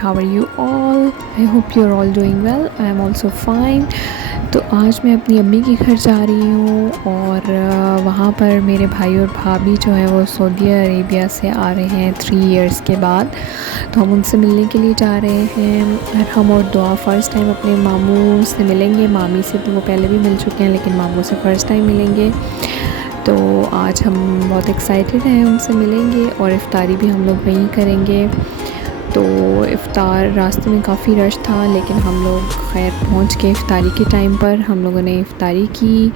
How are you all? I hope you are all doing well. I am also fine. तो आज मैं अपनी अम्मी के घर जा रही हूँ और वहाँ पर मेरे भाई और भाभी जो है वो सऊदी अरेबिया से आ रहे हैं 3 इयर्स के बाद। तो हम उनसे मिलने के लिए जा रहे हैं। हम और दुआ फ़र्स्ट टाइम अपने मामू से मिलेंगे। मामी से तो वो पहले भी मिल चुके हैं, लेकिन मामू से फ़र्स्ट टाइम मिलेंगे। तो आज हम बहुत एक्साइटेड हैं, उनसे मिलेंगे और इफ़्तारी भी हम लोग वहीं करेंगे। तो इफ़्तार रास्ते में काफ़ी रश था, लेकिन हम लोग खैर पहुंच गए इफ़्तारी के टाइम पर। हम लोगों ने इफ़्तारी की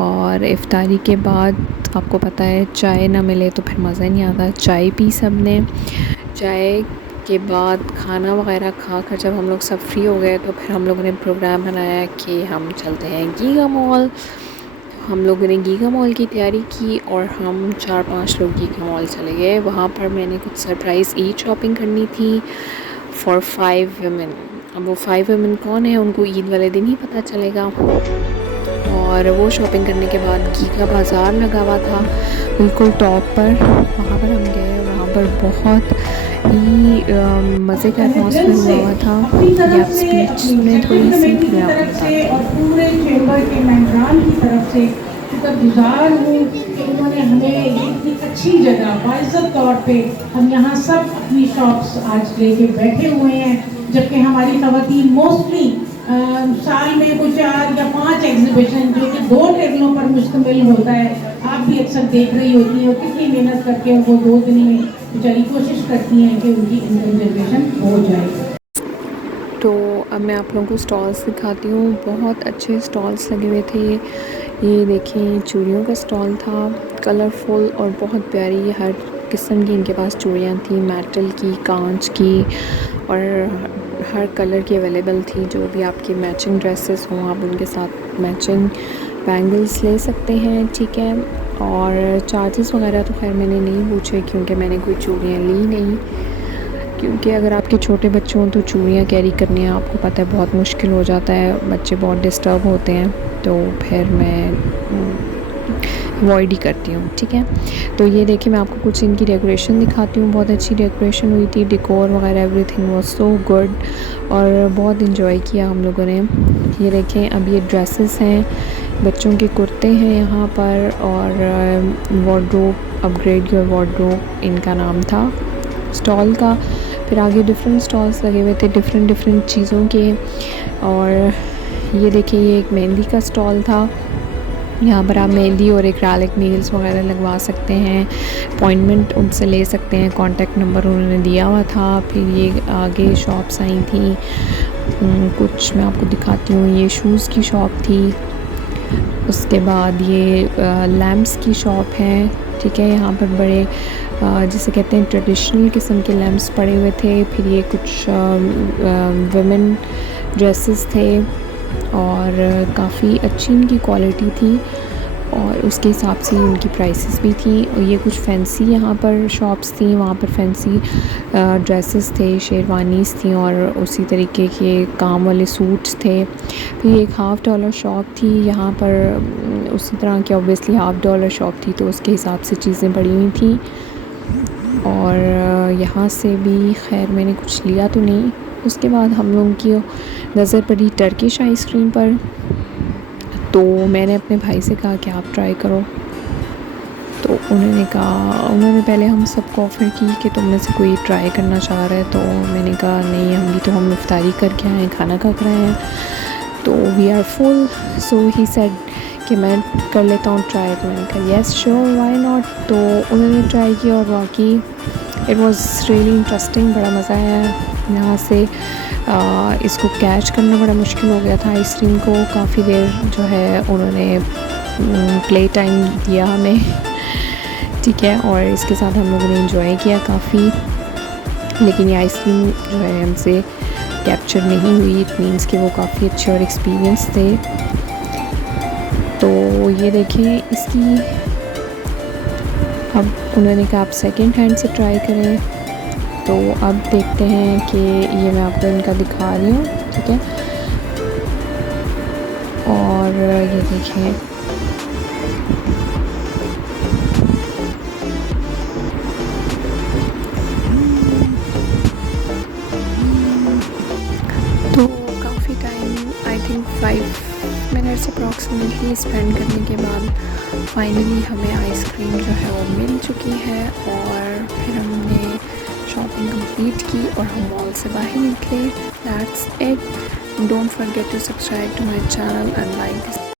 और इफ़्तारी के बाद आपको पता है चाय ना मिले तो फिर मज़ा नहीं आता। चाय पी सब ने। चाय के बाद खाना वगैरह खा कर जब हम लोग सब फ्री हो गए तो फिर हम लोगों ने प्रोग्राम बनाया कि हम चलते हैं गीगा मॉल। हम लोगों ने गीगा मॉल की तैयारी की और हम 4-5 लोग गीगा मॉल चले गए। वहाँ पर मैंने कुछ सरप्राइज़ ईद शॉपिंग करनी थी फॉर 5 वुमेन। अब वो 5 वुमेन कौन है उनको ईद वाले दिन ही पता चलेगा। और वो शॉपिंग करने के बाद गीगा बाज़ार लगा हुआ था बिल्कुल टॉप पर। वहाँ पर हम गए, वहाँ पर बहुत ही मज़े का एटमॉस्फेयर हुआ था। ये आप स्पीच सुने थोड़ी सी, फिर मैं आपको बताती और हूँ। पूरे चैम्बर के मेंबरान की तरफ से शुक्रगुजार हूँ कि उन्होंने हमें इतनी अच्छी जगह बाइज़्ज़त तौर पे हम यहाँ सब अपनी शॉप्स आज लेके बैठे हुए हैं, जबकि हमारी ख़वातीन मोस्टली साल में कुछ 4 या 5 एग्जीबिशन जो कि 2 टेबलों पर मुश्तमिल होता है, आप भी अक्सर देख रही होती हैं और कितनी मेहनत करके वो 2 दिन में बेचारी कोशिश करती हैं कि उनकी इनकम जनरेशन हो जाए। तो अब मैं आप लोगों को स्टॉल्स दिखाती हूँ। बहुत अच्छे स्टॉल्स लगे हुए थे। ये देखें, चूड़ियों का स्टॉल था, कलरफुल और बहुत प्यारी हर किस्म की इनके पास चूड़ियाँ थी, मेटल की, कांच की और हर कलर की अवेलेबल थी। जो भी आपकी मैचिंग ड्रेसेस हों आप उनके साथ मैचिंग बैंगल्स ले सकते हैं, ठीक है। और चार्जेस वगैरह तो खैर मैंने नहीं पूछे क्योंकि मैंने कोई चूड़ियाँ ली नहीं, क्योंकि अगर आपके छोटे बच्चे हों तो चूड़ियाँ कैरी करनी आपको पता है बहुत मुश्किल हो जाता है, बच्चे बहुत डिस्टर्ब होते हैं, तो फिर मैं अवॉइड ही करती हूँ, ठीक है। तो ये देखिए मैं आपको कुछ इनकी डेकोरेशन दिखाती हूँ। बहुत अच्छी डेकोरेशन हुई थी, डेकोर वगैरह एवरीथिंग वाज सो गुड और बहुत इन्जॉय किया हम लोगों ने। ये देखें, अब ये ड्रेसेस हैं, बच्चों के कुर्ते हैं यहाँ पर और वार्डरोब, अपग्रेड योर वार्डरोब इनका नाम था स्टॉल का। फिर आगे डिफरेंट स्टॉल्स लगे हुए थे डिफरेंट चीज़ों के। और ये देखिए, ये एक मेहंदी का स्टॉल था। यहाँ पर आप मेहंदी और एक्रेलिक नेल्स वगैरह लगवा सकते हैं, अपॉइंटमेंट उनसे ले सकते हैं, कॉन्टैक्ट नंबर उन्होंने दिया हुआ था। फिर ये आगे शॉप्स आई थी, कुछ मैं आपको दिखाती हूँ। ये शूज़ की शॉप थी, उसके बाद ये लैम्प्स की शॉप है, ठीक है। यहाँ पर बड़े जिसे कहते हैं ट्रेडिशनल किस्म के लैम्प्स पड़े हुए थे। फिर ये कुछ वुमेन ड्रेसेस थे और काफ़ी अच्छी इनकी क्वालिटी थी और उसके हिसाब से उनकी प्राइसेस भी थी। और ये कुछ फैंसी यहाँ पर शॉप्स थी, वहाँ पर फैंसी ड्रेसेस थे, शेरवानीज़ थी और उसी तरीके के काम वाले सूट्स थे। फिर एक $1/2 शॉप थी यहाँ पर, उसी तरह की ऑब्वियसली $1/2 शॉप थी तो उसके हिसाब से चीज़ें पड़ी हुई थी। और यहाँ से भी खैर मैंने कुछ लिया तो नहीं। उसके बाद हम लोगों की नज़र पड़ी टर्किश आइसक्रीम पर, तो मैंने अपने भाई से कहा कि आप ट्राई करो। तो उन्होंने पहले हम सबको ऑफ़र की कि तुम में से कोई ट्राई करना चाह रहा है, तो मैंने कहा नहीं, हम भी तो हम इफ्तारी करके आए हैं, खाना खा कर आए हैं, तो we are full. So he said कि मैं कर लेता हूँ ट्राई। तो मैंने कहा येस श्योर, व्हाई नॉट। तो उन्होंने ट्राई किया और वाकई इट वाज रियली इंटरेस्टिंग, बड़ा मज़ा आया। यहाँ से इसको कैच करना बड़ा मुश्किल हो गया था आइसक्रीम को। काफ़ी देर जो है उन्होंने प्ले टाइम दिया हमें, ठीक है। और इसके साथ हम लोगों ने एंजॉय किया काफ़ी, लेकिन ये आइसक्रीम जो है हमसे कैप्चर नहीं हुई। इट मीन्स कि वो काफ़ी अच्छे और एक्सपीरियंस थे। तो ये देखें, इसकी अब उन्होंने कहा आप सेकंड हैंड से ट्राई करें, तो अब देखते हैं कि ये मैं आपको इनका दिखा रही हूँ, ठीक है। और ये देखें, 5 मिनट्स अप्रॉक्सीमेटली स्पेंड करने के बाद फाइनली हमें आइसक्रीम जो है वो मिल चुकी है और फिर हमने शॉपिंग कंप्लीट की और हम मॉल से बाहर निकले। That's it. Don't forget to subscribe to my channel and like this